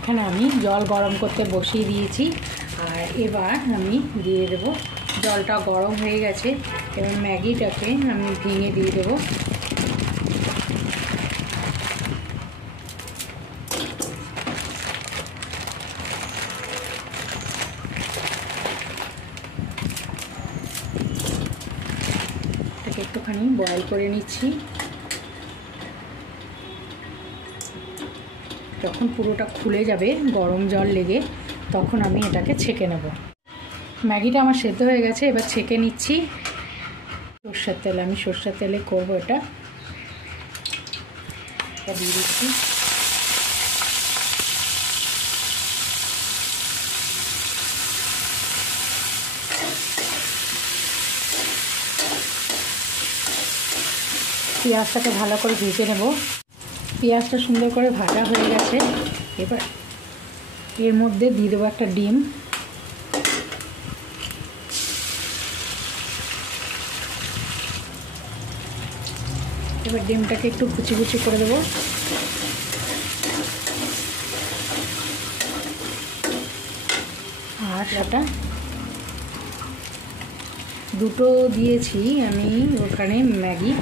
এখানে আমি জল গরম করতে বসিয়ে দিয়েছি। আর এবার আমি দিয়ে দেব, জলটা গরম হয়ে গেছে, এবার ম্যাগিটাকে আমি ভেঙে দিয়ে দেবো। এটাকে একটুখানি বয়েল করে নিচ্ছি। যখন পুরোটা খুলে যাবে গরম জল লেগে, তখন আমি এটাকে ছেঁকে নেব। ম্যাগিটা আমার সেদ্ধ হয়ে গেছে, এবার ছেঁকে নিচ্ছি। সর্ষের তেল, আমি সর্ষের তেলে করবো এটা দিয়ে দিচ্ছি। পেঁয়াজটাকে ভালো করে ভেজে নেব। পেঁয়াজটা সুন্দর করে ভাজা হয়ে গেছে, এবার এর মধ্যে দিয়ে দেবো একটা ডিম। এবার ডিমটাকে একটু কুচি কুচি করে দেবো। আর এটা দুটো দিয়েছি আমি ওখানে ম্যাগি,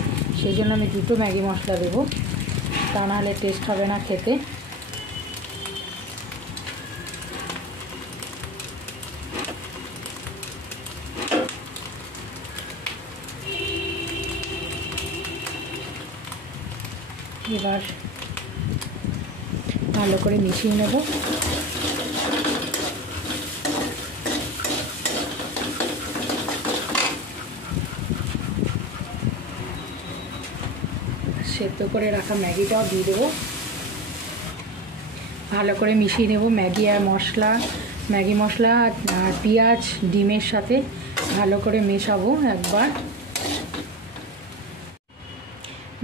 সেই জন্য আমি দুটো ম্যাগি মশলা দেবো, তা নাহলে টেস্ট হবে না খেতে। এবার ভালো করে মিশিয়ে নেব। সেদ্ধ করে রাখা ম্যাগিটাও দিয়ে দেবো, ভালো করে মিশিয়ে নেব। ম্যাগি আর মশলা, ম্যাগি মশলা আর পেঁয়াজ ডিমের সাথে ভালো করে মেশাবো একবার।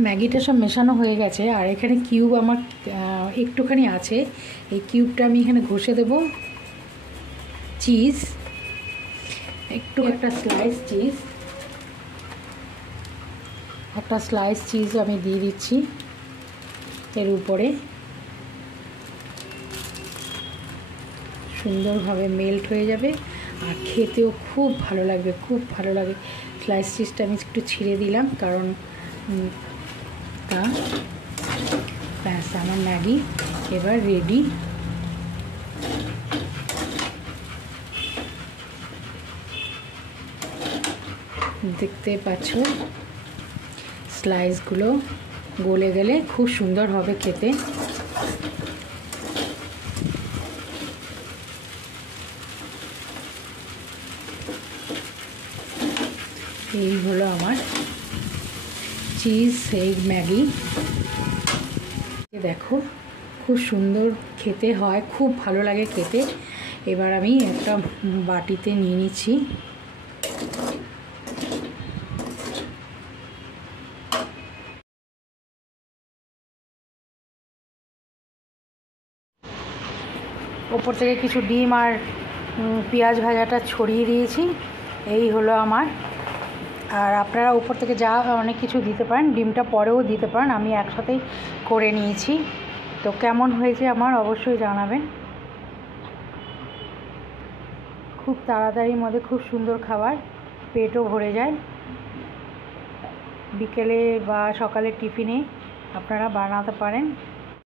ম্যাগিটা সব মেশানো হয়ে গেছে, আর এখানে কিউব আমার একটুখানি আছে, এই কিউবটা আমি এখানে ঘষে দেব। চিজ, একটা স্লাইস চিজ, একটা স্লাইস চিজ আমি দিয়ে দিচ্ছি এর উপরে। সুন্দরভাবে মেল্ট হয়ে যাবে আর খেতেও খুব ভালো লাগবে, খুব ভালো লাগে। স্লাইস চিজটা আমি একটু ছিঁড়ে দিলাম, কারণ ব্যাস আমার ম্যাগি এবার রেডি। দেখতে পাচ্ছ স্লাইসগুলো গলে গেলে খুব সুন্দর হবে খেতে। এই হলো আমার চিজ এগ ম্যাগি। দেখো খুব সুন্দর খেতে হয়, খুব ভালো লাগে খেতে। এবার আমি একটা বাটিতে নিয়ে নিচ্ছি। ওপর থেকে কিছু ডিম আর পেঁয়াজ ভাজাটা ছড়িয়ে দিয়েছি। এই হলো আমার। আর আপনারা উপর থেকে যা অনেক কিছু দিতে পারেন, ডিমটা পরেও দিতে পারেন, আমি একসাথেই করে নিয়েছি। তো কেমন হয়েছে আমার অবশ্যই জানাবেন। খুব তাড়াতাড়ির মধ্যে খুব সুন্দর খাবার, পেটও ভরে যায়। বিকেলে বা সকালে টিফিনে আপনারা বানাতে পারেন।